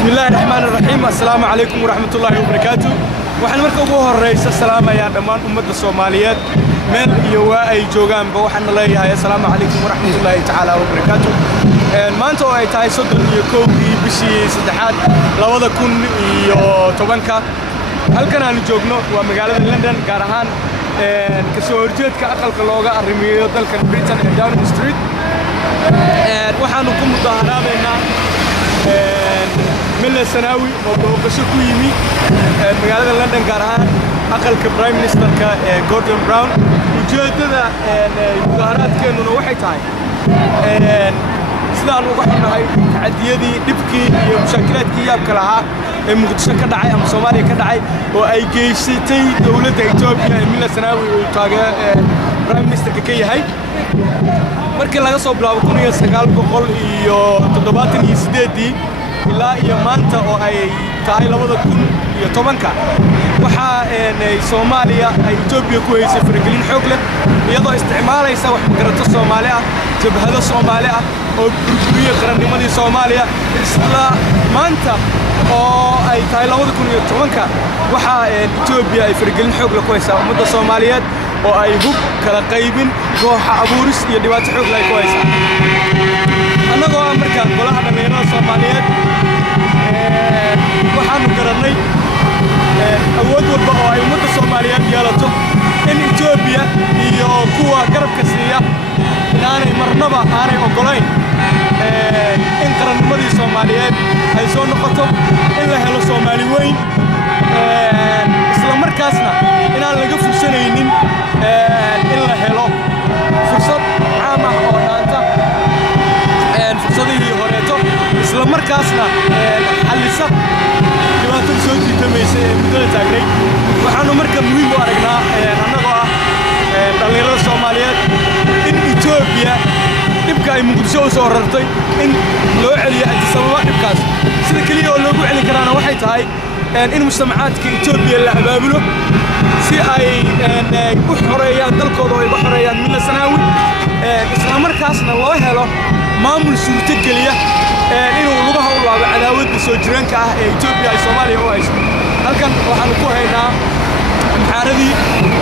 بسم الله الرحمن الرحيم. السلام عليكم ورحمة الله وبركاته. وحنا مركب أبوه الرئيس السلام يا دمان أمة الصوماليات من يواء جوجان بوحنا الله يا السلام عليكم ورحمة الله تعالى وبركاته. ما أنتوا أي تاي صدق يكوبي بشي صدحات لوضع كون يتوانكا هل كان نجوجنا ومقالة لندن كارهان كسورجيت كأقل كلوجا الرمية دل كان بريتان داون ستريت وحنا نقوم بظهرنا بيننا من السناوي وبشكل يمي مقالة لندن كارهان أقل كبرايم مينستر كجوردن براون وجدنا مظاهرات كانوا واحد تاي sidaan uga xunnahay cadiyadii dhibkii iyo mushaakilaadkii yaabka lahaa ee muqdisho ka dhacay ama Soomaaliya ka dhacay oo ay geysatay dawladda Itoobiya ee Mila Sanaawi uu Prime Minister ka yahay markii laga soo bilaabo 1978 ilaa iyo maanta oo ay tahay 2010 waxa Soomaaliya ay Itoobiya ku haysay faragelin xoog leh iyadoo isticmaalaysa wax magarata Soomaali ah jabhado Soomaali ah oo burburiyay qarannimadii Soomaaliya isla maanta oo ay tahay 2010 waxa Itoobiya ay faragelin xoog leh ku haysaa ummadda Soomaaliyeed oo ay hub kala qaybin kooxa abuuris iyo dhibaato xoog leh ku haysaa annagoo markaa golaha dhalinyarada Soomaaliyeed waxaanu garanay awood walba oo ay ummadda Soomaaliyeed yeelato in Itoobiya iyo kuwa garabka siiya inaanay marnaba aanay ogolayn in qarannimadii Soomaaliyeed ay soo noqoto in la helo Soomaali weyn isla markaasna inaan laga fursanaynin in la helo fursad caam ah oo dhaanta fursadihii horeeto isla markaasna xallisa dhibaatada soo jiitamaysa ee muddada taagnay waxaanu marka muhiim u aragnaa annagoo ah dhalinyarada Soomaaliyeed in Itoobiya dhibka ay Muqdisho u soo rartay in loo celiyo sababa dhibkaas sida kaliya oo loogu celin karaana waxay tahay in mujtamacaadka Itoobiya la abaabulo si ay u xoreeyaan dalkooda oo ay u xoreeyaan Mila Sanaawi isla markaasna loo helo maamul suurtageliya inuu lugaha u laabo cadaawadda soo jireenka ah ee Itoobiya ay Soomaaliya u hayso halkan waxaanu ku haynaa amxaaradii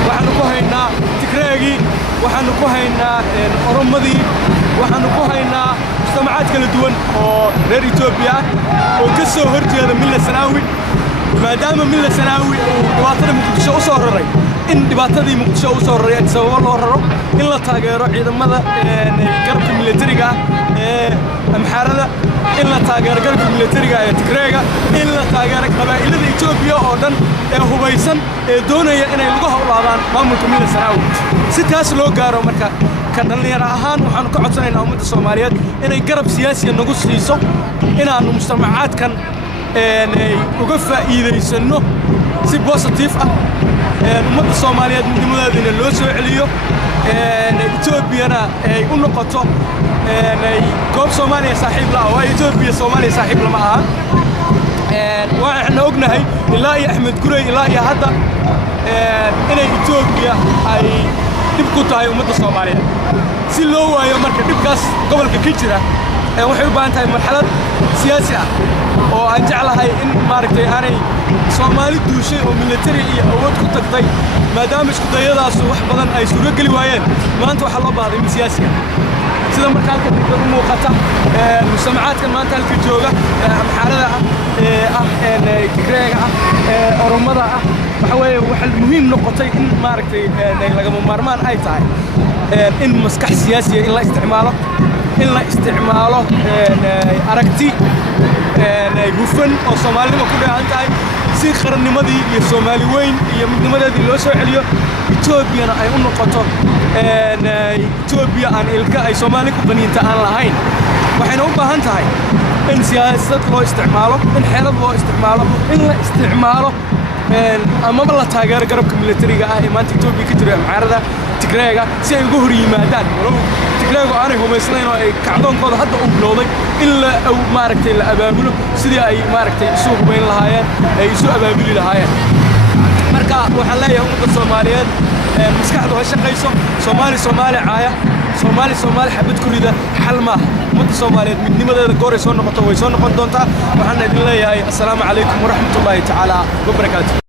waxaanu ku haynaa Tigreegii waxaanu ku haynaa Oromadii waxaanu ku haynaa mujtamacaad kala duwan oo reer Itoobiya oo ka soo horjeeda Mila Sanaawi maadaama Mila Sanaawi uu dhibaatada Muqdisho u soo raray in dhibaatadii Muqdisho u soo raray sabab loo raro in la taageero ciidamada garabka militariga ee amxaarada in la taageero garabka militariga ee Tigreega in la taageero qabaa'ilada Itoobiya oo dhan ee hubaysan ee doonaya inay lugaha u laabaan maamulka Mila Sanaawi si taas loo gaaro marka ka dhalinyaro ahaan waxaanu ka codsanaynaa ummadda Soomaaliyeed inay garab siyaasi nagu siiso inaanu mujtamacaadkan uga faa'iideysano si positive ah ummadda Soomaaliyeed midnimadeedina loo soo celiyo Itoobiyana ay u noqoto goob Soomaaliya saaxiib la ah oo Itoobiya Soomaaliya saaxiib lama aha waxaan ognahay ilaa iyo Axmed Gurey ilaa iyo hadda inay Itoobiya ay dib ku tahay ummadda Soomaaliyeed si loo waayo marka dibkaas gobolka ka jira waxay u baahan tahay marxalad siyaasi ah oo aan jeclahay in maaragtay aanay Soomaali duushay oo military iyo awood ku tagtay maadaama isku dayadaas wax badan ay suuro gali waayeen maanta waxa loo baahday mid siyaasi ah sida marka halka dib u muuqata mujtamacaadkan maanta halka jooga amxaarada Tigreega Oromada waxa weeye waxa muhiim noqotay in maaragtay lagama maarmaan ay tahay in maskax siyaasi in la isticmaalo aragti hufan oo Soomaalida ku dheehan tahay si qarannimadii iyo Soomaali weyn iyo midnimadeedii loo soo celiyo Itoobiyana ay u noqoto Itoobiya aan ilka ay Soomaali ku qaniinta aan lahayn waxayna u baahan tahay in siyaasad loo isticmaalo in xeelad loo isticmaalo in la isticmaalo amaba la taageero garabka militariga ah ee maanta Itoobiya ka jira amxaarada Tigreega si ay uga hor yimaadaan Tigreega aanay hubaysnayn oo ay kacdoonkooda hadda u bilowday in la maaragtay la abaabulo sidii ay maaragtay isu hubayn lahaayeen ay isu abaabuli lahaayeen marka waxaan leeyahay ummadda Soomaaliyeed maskaxdu ha shaqayso Soomaali caaya soomaali xabad kulida xal ma ummadda Soomaaliyeed midnimadeeda goor ay soo noqoto way soo noqon doontaa waxaan idin leeyahay assalaamu calaykum waraxmatullaahi tacaala wa barakaatuh